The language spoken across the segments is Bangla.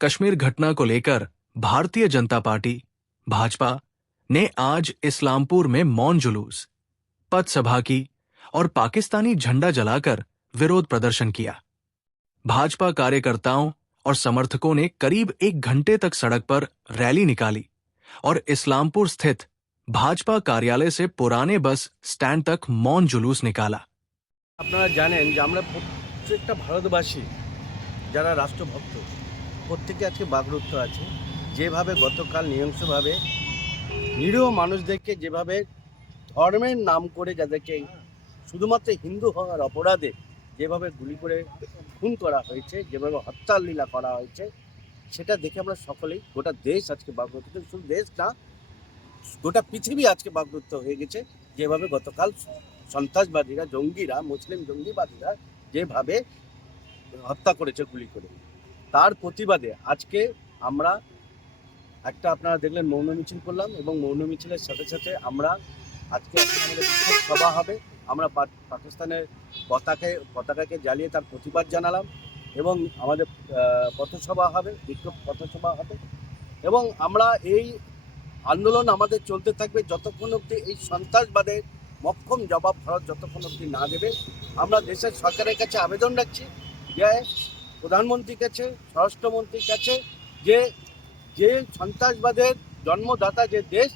कश्मीर घटना को लेकर भारतीय जनता पार्टी भाजपा ने आज इस्लामपुर में मौन जुलूस, पथ सभा की और पाकिस्तानी झंडा जलाकर विरोध प्रदर्शन किया। भाजपा कार्यकर्ताओं और समर्थकों ने करीब 1 घंटे तक सड़क पर रैली निकाली और इस्लामपुर स्थित भाजपा कार्यालय से पुराने बस स्टैंड तक मौन जुलूस निकाला। আপনারা জানেন যে আমরা প্রত্যেকটা ভারতবাসী যারা রাষ্ট্রভক্ত প্রত্যেকে আজকে বাকরুদ্ধ আছে। যেভাবে গতকাল নৃশংসভাবে নিরীহ মানুষদেরকে যেভাবে ধর্মের নাম করে যাদেরকে শুধুমাত্র হিন্দু হওয়ার অপরাধে যেভাবে গুলি করে খুন করা হয়েছে, যেভাবে হত্যার লীলা করা হয়েছে, সেটা দেখে আমরা সকলেই গোটা দেশ আজকে বাকরুদ্ধ। শুধু দেশ না, গোটা পৃথিবী আজকে বাকরুদ্ধ হয়ে গেছে। যেভাবে গতকাল সন্ত্রাসবাদীরা, জঙ্গিরা, মুসলিম জঙ্গিবাদীরা যেভাবে হত্যা করেছে গুলি করে, তার প্রতিবাদে আজকে আমরা একটা, আপনারা দেখলেন, মৌন মিছিল করলাম এবং মৌন মিছিলের সাথে সাথে আমরা আজকে আমাদের বিক্ষোভ সভা হবে। আমরা পাকিস্তানের পতাকাকে জ্বালিয়ে তার প্রতিবাদ জানালাম এবং আমাদের পথসভা হবে, বিক্ষোভ পথসভা হবে এবং আমরা এই আন্দোলন আমাদের চলতে থাকবে যতক্ষণ অবধি এই সন্ত্রাসবাদের মক্ষম জবাব ভারত যতক্ষণ অবধি না দেবে। আমরা দেশের সরকারের কাছে আবেদন রাখছি যে প্রধানমন্ত্রীর কাছে, স্বরাষ্ট্রমন্ত্রীর কাছে, যে যে সন্ত্রাসবাদের জন্মদাতা যে দেশ,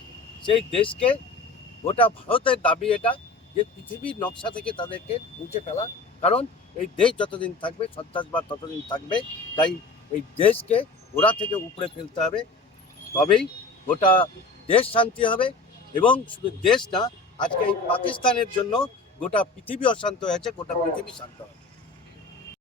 সেই দেশকে, গোটা ভারতের দাবি এটা, যে পৃথিবীর নকশা থেকে তাদেরকে মুছে ফেলা। কারণ এই দেশ যতদিন থাকবে সন্ত্রাসবাদ ততদিন থাকবে। তাই এই দেশকে গোড়া থেকে উপড়ে ফেলতে হবে, তবেই গোটা দেশ শান্তি হবে। এবং শুধু দেশ না, আজকে এই পাকিস্তানের জন্য গোটা পৃথিবী অশান্ত হয়েছে, গোটা পৃথিবী শান্ত হবে।